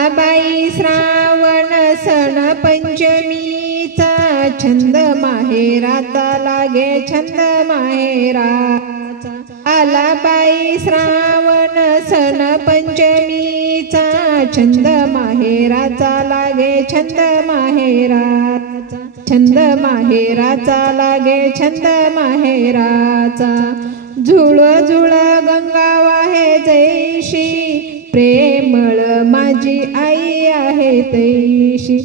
आला बाई श्रावण सण पंचमीचा, छंद माहेराचा लागे छंद माहेराचा। आला बाई श्रावण सण पंचमीचा, छंद माहेराचा लागे छंद माहेराचा। छंद माहेराचा लागे छंद माहेराचा। झुळ झुळ गंगा वाहे जैशी, प्रेमळ माझी आई आहे तैशी।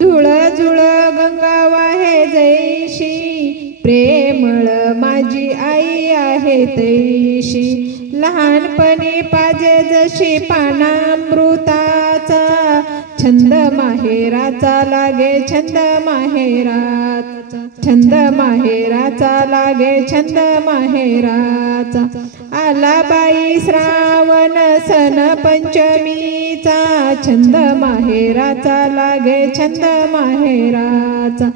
झुळ झुळ गंगा वाहे जैशी, प्रेमळ माझी आई आहे तैशी। लहानपणी पाजे जशी पानामृताचा, छंद माहेराचा लागे छंद माहेराचा। छंद माहेराचा लागे छंद माहेराचा। आला बाई श्रावण सण पंचमीचा, छंद माहेराचा लागे छंद माहेराचा।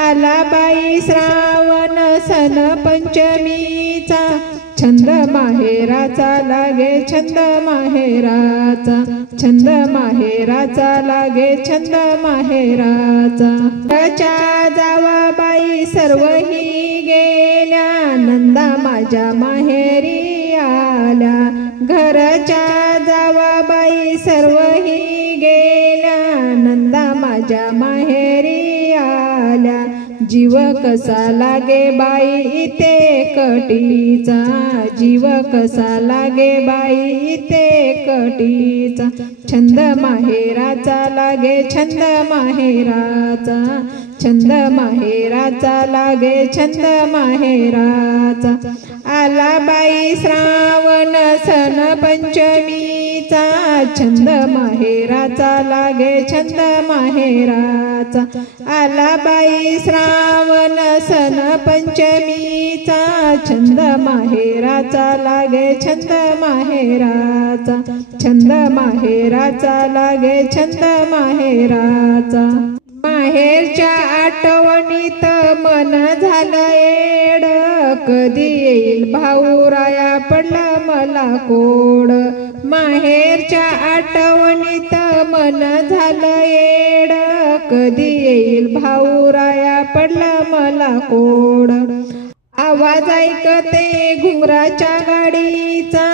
आला बाई श्रावण सण पंचमीचा, छंद माहेराचा लागे छंद माहेराचा। छंद माहेराचा लागे छंद माहेराचा। घरच्या जावा बाई सर्व ही गेल्या, नंदा माझ्या माहेरी आल्या। घरच्या जावा बाई सर्व ही गेल्या, नंदा माझ्या माहेरी आल्या। जीव कसा लागे बाई इथे कटीचा, जीव कसा लागे बाई इथे कटीचा। छंद माहेराचा लागे छंद माहेराचा। छंद माहेराचा लागे छंद माहेराचा। आला बाई श्रावण सण पंचमीचा, छंद माहेराचा लागे छंद माहेराचा। आला बाई श्रावण सण पंचमीचा, छंद माहेराचा लागे छंद माहेराचा। छंद माहेराचा लागे छंद माहेराचा। माहेरच्या आठवणीत मन झालं येड, कधी येईल भाऊराया पडला मला कोड। माहेरच्या आठवणीत मन झालं येड, कधी येईल भाऊराया पडला मला कोड। आवाज ऐकते घुंगराच्या गाडीचा,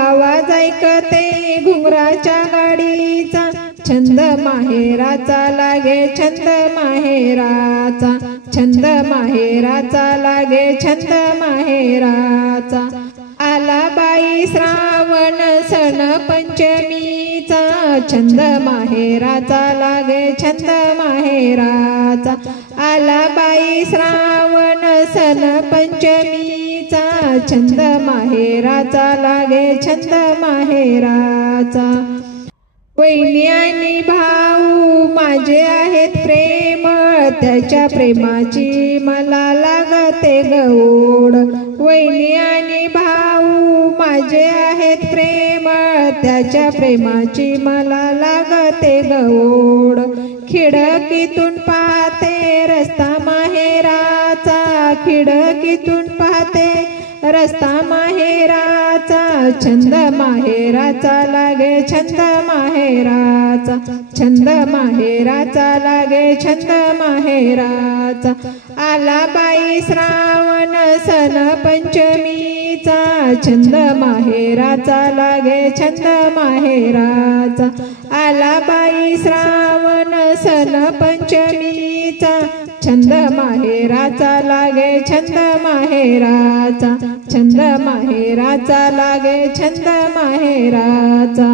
आवाज ऐकते घुंगराच्या गाडीचा। छंद माहेराचा लागे छंद माहेराचा। छंद माहेराचा लागे छंद माहेराचा। आला बाई श्रावण सण पंचमीचा, छंद माहेराचा लागे छंद माहेराचा। आला बाई श्रावण सण पंचमीचा, छंद माहेराचा लागे छंद माहेराचा। वहिनी आणि भाऊ माझे आहेत प्रेमळ, त्याच्या प्रेमाची मला लागते गवड। वहिनी आणि भाऊ माझे आहेत प्रेमळ, त्याच्या प्रेमाची मला लागते गवड। खिडकीतून पाहते रस्ता माहेराचा, खिडकीतून पाहते रस्ता माहेराचा। छंद माहेराचा लागे छंद माहेराचा। छंद माहेराचा लागे छंद माहेराचा। आला बाई श्रावण सण पंचमीचा, छंद माहेराचा लागे छंद माहेराचा। आला बाई श्रावण सण पंचमीचा, छंद माहेराचा लागे छंद माहेराचा। छंद माहेराचा लागे छंद माहेराचा।